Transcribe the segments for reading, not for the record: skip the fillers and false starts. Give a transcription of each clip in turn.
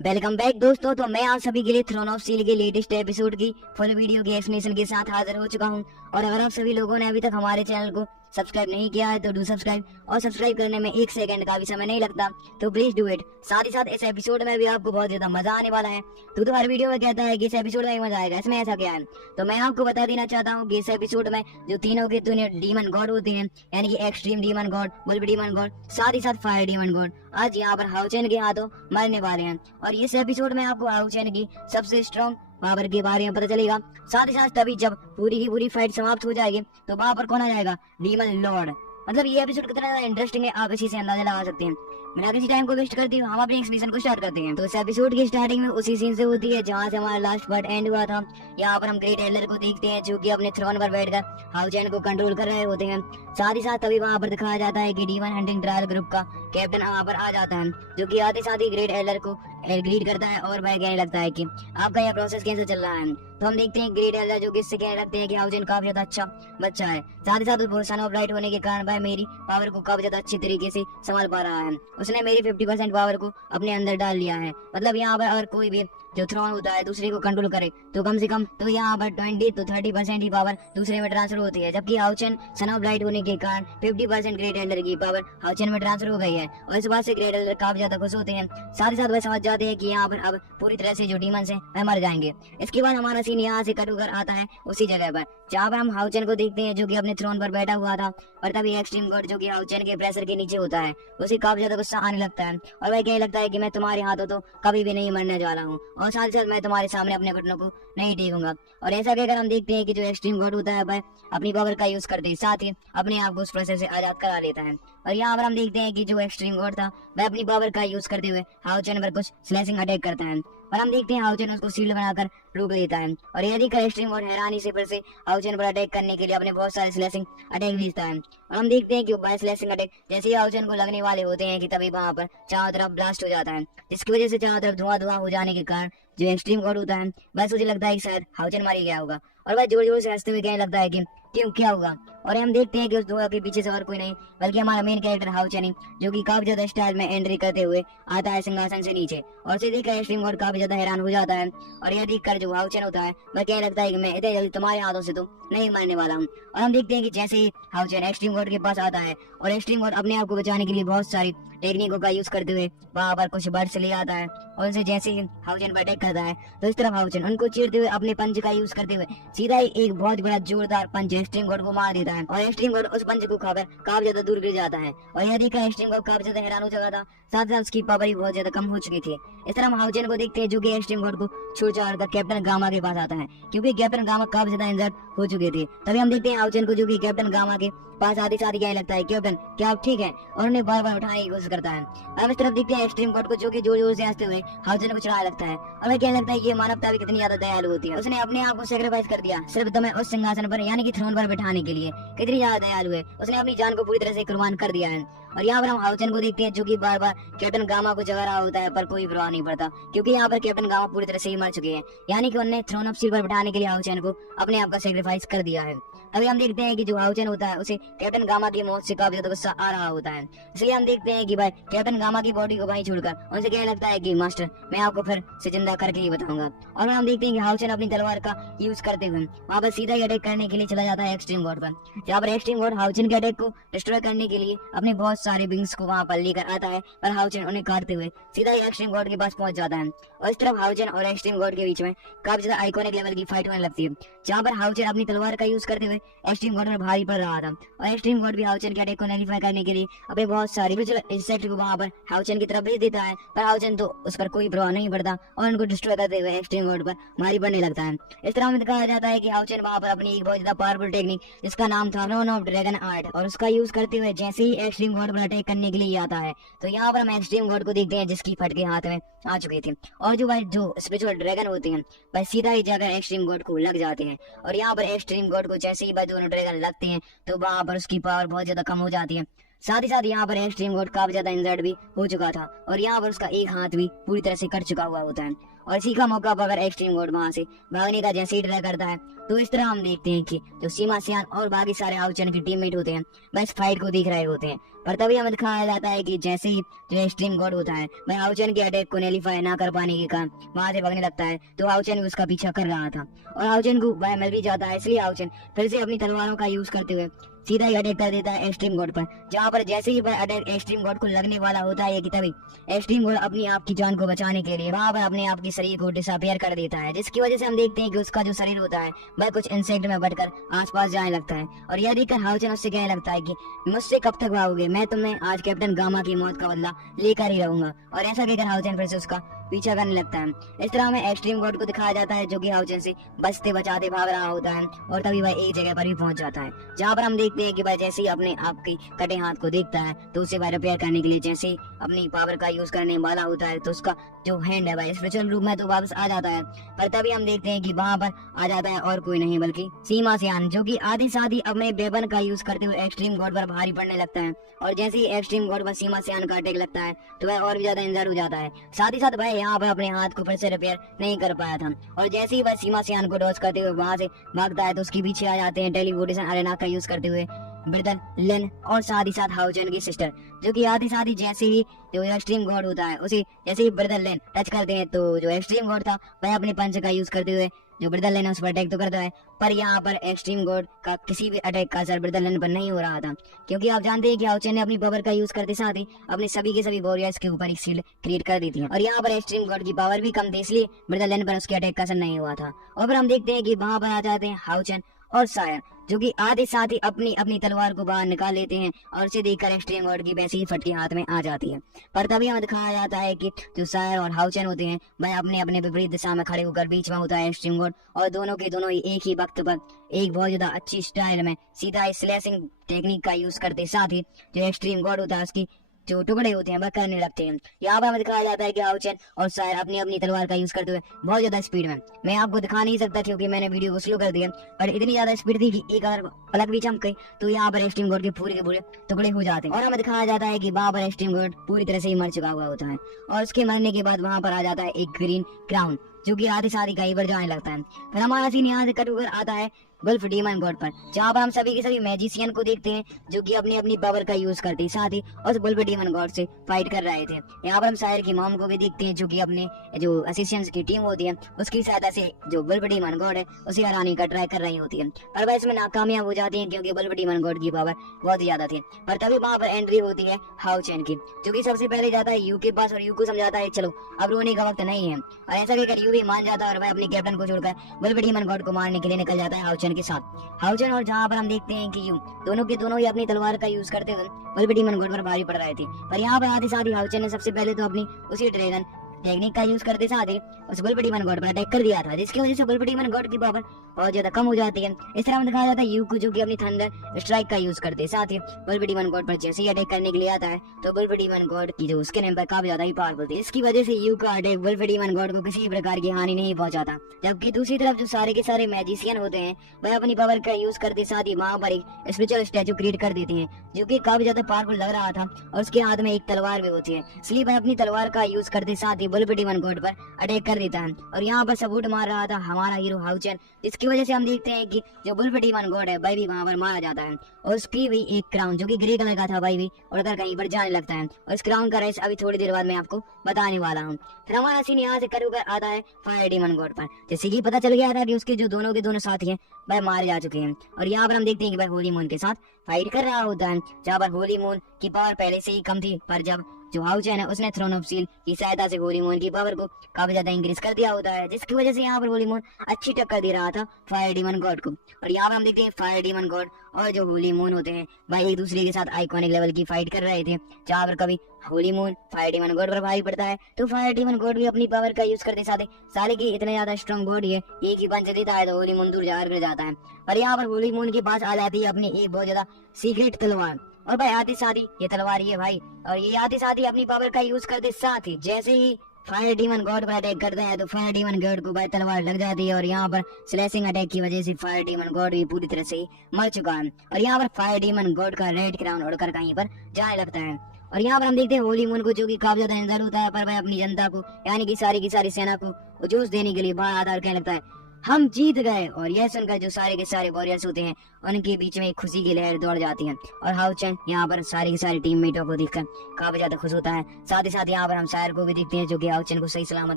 Welcome back दोस्तों। तो मैं आप सभी के लिए थ्रोन ऑफ स्टील के लेटेस्ट एपिसोड की फुल वीडियो के एक्सप्लेनेशन के साथ हाजिर हो चुका हूं। और अगर आप सभी लोगों ने अभी तक हमारे चैनल को सब्सक्राइब नहीं किया है तो डू सब्सक्राइब, और सब्सक्राइब करने में 1 सेकंड का भी समय नहीं लगता, तो प्लीज डू इट। साथ ही साथ इस एपिसोड में भी आपको बहुत ज्यादा मजा आने वाला है। तो हर वीडियो में कहता है कि इस एपिसोड में मजा आएगा, इसमें ऐसा क्या है? तो मैं आपको बता देना चाहता हूँ कि इस एपिसोड में जो तीनों के डीमन गॉड होते हैं, यानी कि extreme demon God, bulb demon God, साथ ही साथ फायर डीमन गॉड, आज यहाँ पर हाउचेन के हाथों मरने वाले हैं। और इस एपिसोड में आपको हाउचेन की सबसे स्ट्रॉन्ग पावर के बारे में पता चलेगा। साथ ही साथ तभी जब पूरी की पूरी फाइट समाप्त हो जाएगी तो वहां पर कौन आ जाएगा? Demon Lord. मतलब ये एपिसोड कितना ज्यादा इंटरेस्टिंग है, आप इसी से अंदाजा लगा सकते हैं। बिना किसी टाइम को वेस्ट करते हुए हम अपने एक्सप्लेनेशन को स्टार्ट करते हैं। तो इस एपिसोड की स्टार्टिंग में उसी सीन से होती है जहाँ से हमारा लास्ट पार्ट एंड हुआ था। यहाँ पर हम ग्रेट एल्डर को देखते हैं जो कि अपने थ्रोन पर बैठकर हाउचेन को कंट्रोल कर रहे होते हैं। साथ ही साथ तभी वहाँ पर दिखाया जाता है कि डीमन हंटिंग ट्रायल ग्रुप का कैप्टन वहाँ पर आ जाता है, जो कि आते साथ ही ग्रेट एल्डर को ग्रीड करता है और वह कहने लगता है कि आपका यह प्रोसेस कैसे चल रहा है। तो हम देखते हैं ग्रेट एल्डर जो कि इससे कहने लगते हैं कि हाउचेन काफी ज्यादा अच्छा बच्चा है। साथ ही साथ वो सन ऑफ लाइट होने के कारण वह मेरी पावर को काफी ज्यादा अच्छी तरीके से संभाल पा रहा है। उसने मेरी 50% पावर को अपने अंदर डाल लिया है। मतलब यहाँ पर अगर कोई भी जो थ्रोन होता है दूसरे को कंट्रोल करे तो कम से कम तो यहाँ पर 20 to 30% ही पावर दूसरे में ट्रांसफर होती है, जबकि हाउचेन सन ऑफ लाइट होने के कारण 50% ग्रेट एल्डर की पावर हाउचेन में ट्रांसफर हो गई है। और इस बात से ग्रेट एल्डर काफी ज्यादा खुश होते हैं। साथ ही साथ वह समझ जाते हैं कि यहाँ पर अब पूरी तरह से जो डीमंस हैं वह मर जाएंगे। इसके बाद हमारा सीन यहाँ से कट होकर आता है उसी जगह पर जहाँ पर हम हाउचेन को देखते हैं जो कि अपने थ्रोन पर बैठा हुआ था। और तभी एक्सट्रीम गॉड जो कि हाउचेन के प्रेशर के नीचे होता है, उसे काफी ज्यादा गुस्सा आने लगता है और वह कहने लगता है कि मैं तुम्हारे हाथों तो कभी भी नहीं मरने वाला हूँ, और साथ ही साथ मैं तुम्हारे सामने अपने घुटनों को नहीं टेकूंगा। और ऐसा कहकर हम देखते हैं कि जो एक्सट्रीम गॉड होता है वह अपनी पावर का यूज करते साथ ही अपने आप को उस प्रेशर से आजाद करा लेता है। और यहाँ पर हम देखते हैं कि जो एक्सट्रीम गॉड था वह अपनी पावर का यूज करते हुए हाउचेन पर कुछ स्लैशिंग अटैक करता है। और हम देखते हैं हाउचेन उसको शील्ड बनाकर रोक देता है। और यदि एक्सट्रीम गॉड हैरानी से फिर से हाउचेन पर अटैक करने के लिए अपने बहुत सारे स्लैशिंग अटैक भेजता है। और हम देखते हैं कि वह स्लैशिंग अटैक जैसे ही हाउचेन को लगने वाले होते हैं कि तभी वहां पर चारों तरफ ब्लास्ट हो जाता है, जिसकी वजह से चारों तरफ धुआं धुआं हो जाने के कारण जो एक्सट्रीम गॉड होता है वह सोचने लगता है कि शायद हाउचेन मार गया होगा। और वह जोर जोर से हंसते हुए कहने लगता है कि क्यों, क्या होगा? और हम देखते हैं कि उस धुआं के पीछे से और कोई नहीं बल्कि हमारा मेन कैरेक्टर हाउचेन ही, जो कि काफी ज्यादा स्टाइल में एंट्री करते हुए आता है सिंहासन से नीचे। और उसे देखकर एक्सट्रीम गॉड काफी ज्यादा हैरान हो जाता है। और यह देखकर जो हाउचेन होता है वह कहने लगता है कि मैं इतने जल्दी तुम्हारे हाथों से तो नहीं मरने वाला हूँ। और हम देखते हैं कि जैसे ही हाउचेन एक्सट्रीम गॉड के पास आता है और एक्सट्रीम गॉड अपने आप को बचाने के लिए बहुत सारी टेक्निकों का यूज करते हुए वहां पर कुछ बर्ड्स ले आता है और उनसे जैसे ही हाउचेन पर अटैक करता है तो इस तरफ हाउचेन उनको चीरते हुए अपने पंच का यूज करते हुए सीधा ही एक बहुत बड़ा जोरदार पंच एक्सट्रीम गॉड को मार देता है। और एक्सट्रीम गॉड उस पंच को खाकर काफी ज्यादा दूर गिर जाता है। और यह देखकर एक्सट्रीम गॉड काफी ज्यादा हैरान हो चुका था, साथ साथ उसकी पावर भी बहुत ज्यादा कम हो चुकी थी। इस तरह हम हाउचेन को देखते हैं जो कि एक्सट्रीम गॉड को छोड़ कर कैप्टन गामा के पास आता है, क्योंकि कैप्टन गामा काफी ज्यादा इंजर्ड हो चुके थे। तभी हम देखते हैं हाउचेन को जो कि कैप्टन गामा के पास आते साथ ही क्या लगता है, कैप्टन क्या आप ठीक है? और उन्हें बार बार उठाने की कोशिश करता है। हम इस तरफ देखते हैं एक्सट्रीम गॉड को जो कि जोर जोर से हंसते हुए हाउचेन को चढ़ाने लगता है। और वह कहने लगता है ये मानवता भी कितनी ज्यादा दयालु होती है, उसने अपने आप को सेक्रीफाइस कर दिया सिर्फ तुम्हें उस सिंहासन पर यानी कि थ्रोन पर बैठाने के लिए। कितनी ज्यादा दयालु है, उसने अपनी जान को पूरी तरह से कुर्बान कर दिया है। और यहाँ पर हम हाउचेन को देखते हैं जो कि बार बार कैप्टन गामा को जगा रहा होता है पर कोई परवाह नहीं पड़ता, क्योंकि यहाँ पर कैप्टन गामा पूरी तरह से ही मर चुके हैं, यानी कि उन्होंने थ्रोन ऑफ स्टील पर बैठाने के लिए हाउचेन को अपने आप का सेक्रीफाइस कर दिया है। अभी हम देखते हैं कि जो हाउचेन होता है उसे कैप्टन गामा की मौत से काफी ज्यादा गुस्सा आ रहा होता है, इसलिए हम देखते हैं कि भाई कैप्टन गामा की बॉडी को वहीं छोड़कर उनसे कहने लगता है कि मास्टर मैं आपको फिर से जिंदा करके ही बताऊंगा। और हम देखते हैं कि हाउचेन अपनी तलवार का यूज करते हुए वहां पर सीधा ही अटैक करने के लिए चला जाता है एक्सट्रीम गॉड पर, जहाँ पर एक्सट्रीम गॉड हाउचेन के अटैक को डिस्ट्रॉय करने के लिए अपने बहुत सारे विंग्स को वहां पर लेकर आता है। पर हाउचेन उन्हें काटते हुए सीधा ही एक्सट्रीम गॉड के पास पहुंच जाता है। और इस तरफ हाउचेन और एक्सट्रीम गॉड के बीच में काफी ज्यादा आइकॉनिक लेवल की फाइट होने लगती है, जहाँ पर हाउचेन अपनी तलवार का यूज करते हुए एक्सट्रीम गॉड पर भारी पड़ रहा था। और एक्सट्रीम गॉड भी हाउचेन के अटैक को नलीफाई करने के लिए अपने बहुत सारे इंसेक्ट को वहां पर हाउचेन की तरफ भेज देता है, पर हाउचेन तो उस पर कोई प्रभाव नहीं पड़ता और उनको डिस्ट्रॉय करते हुए एक्सट्रीम गॉड पर भारी पड़ने लगता है। इस तरह हमें दिखाया जाता है कि हाउचेन वहां पर अपनी एक बहुत ज्यादा पावरफुल टेक्निक जिसका नाम था थ्रोन ऑफ ड्रैगन आर्ट, और उसका यूज करते हुए जैसे ही एक्सट्रीम गॉड पर अटैक करने के लिए आता है तो यहाँ पर हम एक्सट्रीम गॉड को देखते हैं जिसकी फटके हाथ में आ चुके थे। और जो स्पिरिचुअल ड्रैगन होते हैं वह सीधा ही जाकर एक्सट्रीम गॉड को लग जाते हैं। और यहाँ पर एक्सट्रीम गॉड को जैसे ही वह दोनों ड्रैगन लगते हैं तो वहां पर उसकी पावर बहुत ज्यादा कम हो जाती है। साथ ही साथ यहाँ पर एक्सट्रीम गॉड काफी ज्यादा इंजर्ड भी हो चुका था और यहाँ पर उसका एक हाथ भी पूरी तरह से कट चुका हुआ होता है। और इसी का मौका पाकर एक्सट्रीम गॉड वहां से भागने का जैसे ही ट्राई करता है तो इस तरह हम देखते हैं कि जो सीमा सियान और बाकी सारे हाउचन के टीममेट होते हैं वह इस फाइट को देख रहे होते हैं। पर तभी हमें दिखाया जाता है कि जैसे ही जो एक्सट्रीम गॉड होता है वह हाउचन के अटैक को नैलिफाई ना कर पाने के कारण वहां से भागने लगता है तो हाउचन भी उसका पीछा कर रहा था और हाउचन को वह मिल भी जाता है। इसलिए हाउचन फिर से अपनी तलवारों का यूज करते हुए सीधा ही अटैक कर देता है एक्सट्रीम गॉड पर। जहाँ पर जैसे ही वह अटैक एक्सट्रीम गॉड को लगने वाला होता है कि तभी एक्सट्रीम गॉड अपनी आप की जान को बचाने के लिए वहां पर अपने आप की शरीर को डिसअपियर कर देता है, जिसकी वजह से हम देखते हैं कि उसका जो शरीर होता है वह कुछ इंसेक्ट में बढ़कर आसपास जाने लगता है। और यह देखकर हाउचन उससे कहने लगता है कि मुझसे कब तक भागोगे, मैं तुम्हें आज कैप्टन गामा की मौत का बदला लेकर ही रहूंगा। और ऐसा कहकर हाउचन फिर से उसका पीछा करने लगता है। इस तरह हमें एक्सट्रीम गॉड को दिखाया जाता है जो कि हाउचन से बचते बचाते भाग रहा होता है और तभी वह एक जगह पर भी पहुंच जाता है जहाँ पर हम देखते हैं कि वह जैसे ही अपने आप के कटे हाथ को देखता है तो उसे वह रिपेयर करने के लिए जैसे ही अपनी पावर का यूज करने वाला होता है तो उसका जो हैंड है वह स्पिरिचुअल रूप में तो वापस आ जाता है। पर तभी हम देखते हैं कि वहां पर आ जाता है और कोई नहीं बल्कि सीमा सियान, जो कि आधे साथ ही अपने वेपन का यूज करते हुए एक्सट्रीम गॉड पर भारी पड़ने लगता है। और जैसे ही एक्सट्रीम गॉड पर सीमा सियान का अटैक लगता है तो वह और भी ज्यादा इंजर्ड हो जाता है। साथ ही साथ वह यहाँ पर अपने हाथ को फिर से रिपेयर नहीं कर पाया था और जैसे ही वह सीमा सियान को डॉज करते हुए वहां से भागता है तो उसके पीछे आ जाते हैं टेलीपोर्टेशन अरेना का यूज करते हुए ब्रदर लेन और साथ ही साथ हाउचन की सिस्टर, जो कि आधी साथ ही जैसे ही जो एक्सट्रीम गॉड होता है उसे जैसे ही ब्रदर लेन टच करते हैं तो जो एक्सट्रीम गॉड था वह अपने पंच का यूज करते हुए जो ब्रदर लेन उस पर अटैक तो करता है। पर यहाँ पर एक्सट्रीम गॉड का किसी भी अटैक का असर ब्रदर लेन पर नहीं हो रहा था, क्योंकि आप जानते हैं कि हाउचन ने अपनी पावर का यूज करते साथ ही अपने सभी के सभी वॉरियर्स के ऊपर एक शील्ड क्रिएट कर दी थी। और यहाँ पर एक्सट्रीम गॉड की पावर भी कम थी, इसलिए ब्रदर लेन पर उसके अटैक का असर नहीं हुआ था। और फिर हम देखते हैं कि वहां पर आ जाते हैं हाउचन और सायर, जो कि आधे साथ ही अपनी अपनी तलवार को बाहर निकाल लेते हैं और उसे देखकर एक्सट्रीम गॉड की वैसी ही फटकी हाथ में आ जाती है। पर तभी हमें दिखाया जाता है कि जो सायर और हाउचन होते हैं वह अपने अपने विपरीत दिशा में खड़े होकर बीच में होता है एक्सट्रीम गॉड और दोनों के दोनों ही एक ही वक्त पर एक बहुत ज्यादा अच्छी स्टाइल में सीधा स्लैशिंग टेक्निक का यूज करते साथ ही जो एक्सट्रीम गॉड होता है उसकी जो टुकड़े होते हैं वह करने लगते हैं। यहाँ पर हमें दिखाया जाता है कि हाउचन और सायर अपनी अपनी तलवार का यूज करते हुए बहुत ज्यादा स्पीड में, मैं आपको दिखा नहीं सकता क्योंकि मैंने वीडियो को स्लो कर दिया, पर इतनी ज्यादा स्पीड थी कि एक अगर पलक भी चमक गई तो यहाँ पर एक्सट्रीम गॉड के पूरे टुकड़े हो जाते हैं। और हमें दिखाया जाता है कि वहाँ पर एक्सट्रीम गॉड पूरी तरह से ही मर चुका हुआ होता है और उसके मरने के बाद वहाँ पर आ जाता है एक ग्रीन क्राउन, जो कि आधी सारी कहीं पर जाने लगता है। फिर हमारा सीन यहाँ से कट होकर आता है वुल्फ डीमन गॉड पर, जहाँ पर हम सभी के सभी मैजिशियन को देखते हैं जो कि अपनी अपनी पावर का यूज करते हैं साथ ही उस वुल्फ डीमन गॉड से फाइट कर रहे थे। यहाँ पर हम सायर की मॉम को भी देखते हैं जो कि अपने जो असिस्टेंट्स की टीम होती है उसकी सहायता से जो वुल्फ डीमन गॉड है उसे हराने का ट्राई कर रही होती है, पर वह इसमें नाकामयाब हो जाती है क्योंकि वुल्फ डीमन गॉड की पावर बहुत ज्यादा थी। पर तभी वहाँ पर एंट्री होती है हाउचन की, जो कि सबसे पहले जाता है यू के पास और यू को समझाता है चलो अब रोने का वक्त नहीं है। और ऐसा कहकर यू भी मान जाता है और वह अपने कैप्टन को छोड़कर वुल्फ डीमन गॉड को मारने के लिए निकल जाता है हाउचन के साथ। हाउचन और जहाँ पर हम देखते हैं कि यू दोनों के दोनों ही अपनी तलवार का यूज करते हुए वुल्फ डीमन गॉड पर भारी पड़ रहे थे। पर यहाँ पर आधे साथ ही हाउचन ने सबसे पहले तो अपनी उसी ड्रैगन टेक्निक का यूज करते साथ ही उस वुल्फ डीमन गॉड पर अटैक कर दिया था, जिसकी वजह से वुल्फ डीमन गॉड की पावर बहुत ज्यादा कम हो जाती है। इस तरह में दिखाया जाता है यू को जो कि अपनी थंडर स्ट्राइक का यूज करते साथ ही वुल्फ डीमन गॉड पर जैसे ही अटैक करने के लिए आता है तो वुल्फ डीमन गॉड की जो उसके नेम पर काफी ज्यादा ही पावरफुल थी। इसकी वजह से यू का अटैक वुल्फ डीमन गॉड को किसी प्रकार की हानि नहीं पहुंचाता, जबकि दूसरी तरफ जो सारे के सारे मैजिशियन होते हैं वह अपनी पावर का यूज करते साथ ही वहां पर एक स्पिरिचुअल स्टैचू क्रिएट कर देते हैं जो कि काफी ज्यादा पावरफुल लग रहा था और उसके हाथ में एक तलवार भी होती है, इसलिए वह अपनी तलवार का यूज करते साथ ही वुल्फ डीमन गॉड अटैक कर देता है। और यहाँ पर सपोर्ट मार रहा था हमारा हीरो हाउचन, जिसकी वजह से हम देखते हैं कि जो वुल्फ डीमन गॉड है वह भी वहां पर मारा जाता है और उसकी भी एक क्राउन जो कि ग्रे कलर का था वह भी उड़कर कहीं पर जाने लगता है और इस क्राउन का रेस अभी थोड़ी देर बाद मैं आपको बताने वाला हूँ। फिर हमारा सीन यहाँ से कर आता है फायर डीमन गॉड पर, जैसे कि पता चल गया था कि उसके जो दोनों के दोनों साथी हैं वह मारे जा चुके हैं। और यहाँ पर हम देखते हैं कि वह होली मून के साथ फाइट कर रहा होता है, जहाँ पर होली मून की पावर पहले से ही कम थी, पर जब जो हाउचन है उसने थ्रोन ऑफ सील की सहायता से होली मून की पावर को काफी ज्यादा इंक्रीज कर दिया होता है, जिसकी वजह से यहाँ पर होली मून अच्छी टक्कर दे रहा था फायर डीमन गॉड को। और यहाँ पर हम देखते हैं फायर डीमन गॉड और जो होली मून होते हैं वह एक दूसरे के साथ आइकॉनिक लेवल की फाइट कर रहे थे, जहाँ पर कभी Holi moon fire demon God पर भारी पड़ता है तो फायर डीमन गॉड भी अपनी पावर का यूज करते साथ साले की इतने ज्यादा स्ट्रॉन्ग बॉडी है, एक ही पंच देता है तो होली मून दूर जाकर गिर जाता है। पर यहाँ पर होली मून के पास आ जाती है अपनी एक बहुत ज्यादा सीक्रेट तलवार, और भाई आते साथ ही ये तलवार ये भाई और ये आते साथ ही अपनी पावर का यूज करते साथ ही जैसे ही फायर डीमन गॉड पर अटैक करते हैं तो फायर डीमन गॉड को भाई तलवार लग जाती है और यहाँ पर स्लैशिंग अटैक की वजह से फायर डीमन गॉड भी पूरी तरह से मर चुका है। और यहाँ पर फायर डीमन गॉड का रेड क्राउन उड़कर कहीं पर जाने लगता है। और यहाँ पर हम देखते हैं होली मून को, जो कि काफी ज्यादा इंतजार होता है, पर वह अपनी जनता को यानी कि सारी की सारी सेना को जोश देने के लिए बाहर आता और कहने लगता है हम जीत गए। और यह सुनकर जो सारे के सारे वॉरियर्स होते हैं उनके बीच में एक खुशी की लहर दौड़ जाती है। और हाउ चैन यहाँ पर सारी की सारी टीममेटों को देखकर काफी ज्यादा खुश होता है। साथ ही साथ यहाँ पर हम शायर को भी देखते हैं, जो कि हाउ चैन को सही सलामत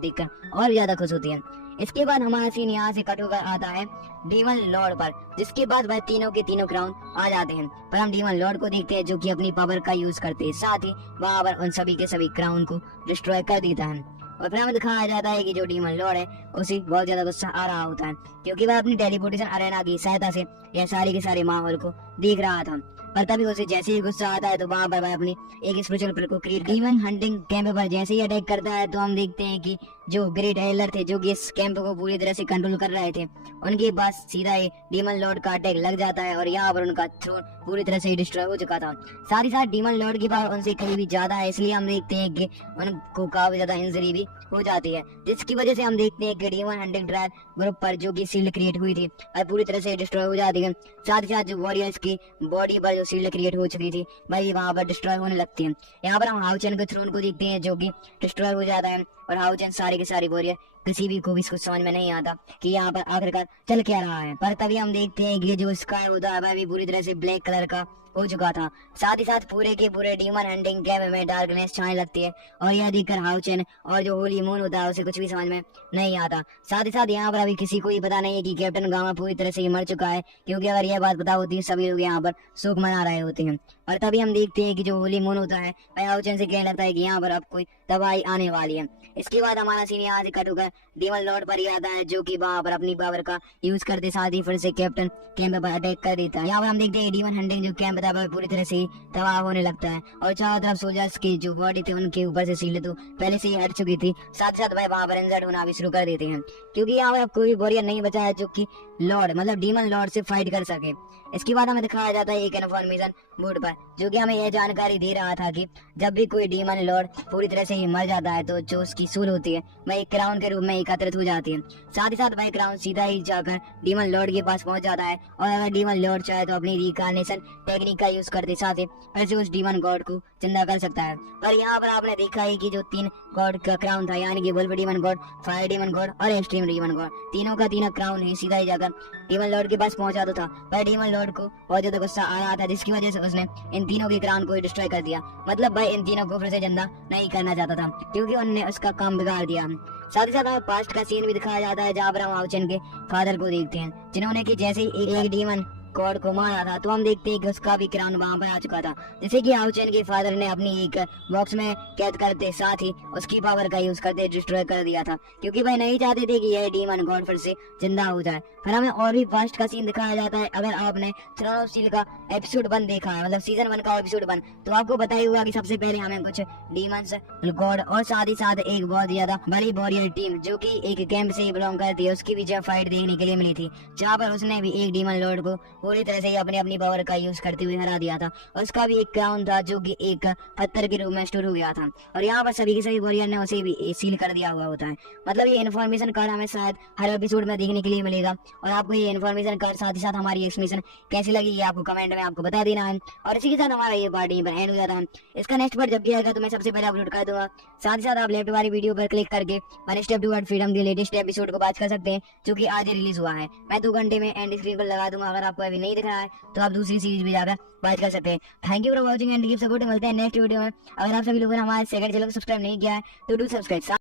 देखकर और ज्यादा खुश होती है। इसके बाद हमारा सीन यहाँ से कट होकर आता है डीमन लॉर्ड पर, जिसके बाद वह तीनों के तीनों क्राउन आ जाते हैं। पर हम डीमन लॉर्ड को देखते हैं, जो कि अपनी पावर का यूज करते हैं, साथ ही वहाँ पर उन सभी के सभी क्राउन को डिस्ट्रॉय कर देता है। और फिर हमें दिखाया जाता है कि जो डीमन लॉर्ड है उसे बहुत ज्यादा गुस्सा आ रहा होता है, क्योंकि वह अपनी टेलीपोर्टेशन अरेना की सहायता से यह सारे के सारे माहौल को देख रहा था। पर तभी उसे जैसे ही गुस्सा आता है तो वहाँ पर वह अपनी एक स्पिरिचुअल पर को क्रिएट डीमन हंटिंग कैंप पर जैसे ही अटैक करता है तो हम देखते हैं कि जो ग्रेट एलर थे, जो कि इस कैंप को पूरी तरह से कंट्रोल कर रहे थे, उनके पास सीधा ही डीमन लॉर्ड का अटैक लग जाता है और यहाँ पर उनका थ्रोन पूरी तरह से डिस्ट्रॉय हो चुका था। साथ ही साथ डीमन लॉर्ड की पावर उनसे कहीं भी ज्यादा है, इसलिए हम देखते हैं कि उनको काफी ज्यादा इंजरी भी हो जाती है, जिसकी वजह से हम देखते हैं कि डीमन हंटिंग ट्रायल ग्रुप पर जो की शील्ड क्रिएट हुई थी वह पूरी तरह से डिस्ट्रॉय हो जाती है। साथ ही साथ जो वॉरियर्स की बॉडी पर जो शील्ड क्रिएट हो चुकी थी वही वहाँ पर डिस्ट्रॉय होने लगती है। यहाँ पर हम हाउ चैन के थ्रोन को देखते हैं, जो की डिस्ट्रॉय हो जाता है और हाउ चैन सारे के सारे वॉरियर किसी भी को भी इसको समझ में नहीं आता कि यहाँ पर आखिरकार चल क्या रहा है। पर तभी हम देखते हैं कि जो स्काई होता है वह भी पूरी तरह से ब्लैक कलर का हो चुका था। साथ ही साथ पूरे के पूरे डीमन हंटिंग कैंप में डार्कनेस छाने लगती है और यह देखकर हाउ चैन और जो होली मून होता है उसे कुछ भी समझ में नहीं आता। साथ ही साथ यहाँ पर अभी किसी को ही पता नहीं है कि कैप्टन गामा पूरी तरह से मर चुका है, क्योंकि अगर यह बात पता होती है सभी लोग यहाँ पर शोक मना रहे होते हैं। और तभी हम देखते हैं कि जो होली मून होता है वह हाउ चैन से कहने लगता है कि यहाँ पर अब कोई तबाही आने वाली है। इसके बाद हमारा सीन यहाँ से कट होकर डीमन लॉर्ड पर ही आता है, जो कि वहाँ पर अपनी पावर का यूज करते साथ ही फिर से कैप्टन कैंप पर अटैक कर देता है। यहाँ पर हम देखते हैं डीमन हंटिंग जो कैंप था वह पूरी तरह से तबाह होने लगता है और चारों तरफ सोल्जर्स की जो बॉडी थी उनके ऊपर से शील्ड तो पहले से ही हट चुकी थी। साथ साथ वह वहाँ पर इंजर्ड होना भी शुरू कर देते हैं, क्योंकि यहाँ पर कोई वॉरियर नहीं बचा है जो कि लॉर्ड मतलब डीमन लॉर्ड से फाइट कर सके। इसके बाद हमें दिखाया जाता है एक इन्फॉर्मेशन बोर्ड पर, जो कि हमें यह जानकारी दे रहा था कि जब भी कोई डीमन लॉर्ड पूरी तरह से ही मर जाता है तो जो उसकी सूल होती है वह एक क्राउन के रूप में एकत्रित हो जाती है। साथ ही साथ वह क्राउन सीधा ही जाकर डीमन लॉर्ड के पास पहुंच जाता है और अगर डीमन लॉर्ड चाहे तो अपनी रिकार्नेशन टेक्निक का यूज करते साथ ही फिर से उस डीमन गॉड को जिंदा कर सकता है। पर यहाँ पर आपने देखा है कि जो 3 गॉड का क्राउन था, यानी कि wolf demon god, fire demon god और एक्सट्रीम डीमन गॉड, तीनों का तीनों क्राउन ही सीधा ही जाकर डीमन लॉर्ड के पास पहुंचा तो था। पर डीमन लॉर्ड को बहुत ज्यादा गुस्सा आ रहा था, जिसकी वजह से उसने इन तीनों के क्राउन को डिस्ट्रॉय कर दिया। मतलब भाई इन तीनों को फिर से जिंदा नहीं करना चाहता था, क्योंकि उन्होंने उसका काम बिगाड़ दिया। साथ ही साथ हमें पास्ट का सीन भी दिखाया जाता है, जहाँ पर हम हाउचेन के फादर को देखते हैं, जिन्होंने कि जैसे ही एक डीमन गॉड को मारा था तो हम देखते हैं कि उसका भी क्राउन वहां पर आ चुका था, जैसे कि हाउचेन के फादर ने अपनी एक बॉक्स में कैद करते साथ ही उसकी पावर का यूज करते डिस्ट्रॉय कर दिया था, क्योंकि भाई नहीं चाहते थे कि यह डीमन गॉड फिर से जिंदा हो जाए। फिर हमें और भी पास्ट का सीन दिखाया जाता है। अगर आपने थ्रोन ऑफ स्टील का एपिसोड 1 देखा है, मतलब सीजन 1 का एपिसोड 1, तो आपको पता ही होगा कि सबसे पहले हमें कुछ डीमंस गॉड और साथ ही साथ एक बहुत ज्यादा बड़ी वॉरियर टीम जो कि एक कैंप से ही बिलोंग करती है उसकी भी जब फाइट देखने के लिए मिली थी, जहाँ पर उसने भी एक डीमन लॉर्ड को पूरी तरह से अपनी पावर का यूज करते हुए हरा दिया था। उसका भी एक क्राउन था जो कि एक पत्थर के रूप में स्टोर हो गया था और यहाँ पर सभी के सभी वॉरियर ने उसे भी सील कर दिया हुआ होता है। मतलब ये इन्फॉर्मेशन कार्ड हमें शायद हर एपिसोड में देखने के लिए मिलेगा और आपको ये इन्फॉर्मेशन कार्ड साथ ही साथ हमारी एक्सप्लेनेशन कैसी लगी ये आपको कमेंट में आपको बता देना है। और इसी के साथ हमारा ये पार्ट यहीं पर एंड हो जाता है। इसका नेक्स्ट पार्ट जब भी आएगा तो मैं सबसे पहले अपलोड कर दूंगा। साथ ही साथ आप लेफ्ट वाली वीडियो पर क्लिक करके 1 स्टेप टुवर्ड फ्रीडम के लेटेस्ट एपिसोड को वॉच कर सकते हैं, जो कि आज रिलीज हुआ है। मैं 2 घंटे में एंड स्क्रीन पर लगा दूंगा। अगर आपको अभी नहीं दिख रहा है तो आप दूसरी सीरीज भी जाकर वॉच कर सकते हैं। Thank you for watching and keep supporting. मिलते हैं नेक्स्ट वीडियो में। अगर आप सभी लोगों ने हमारे सेकंड चैनल को सब्सक्राइब नहीं किया है तो डू सब्सक्राइब।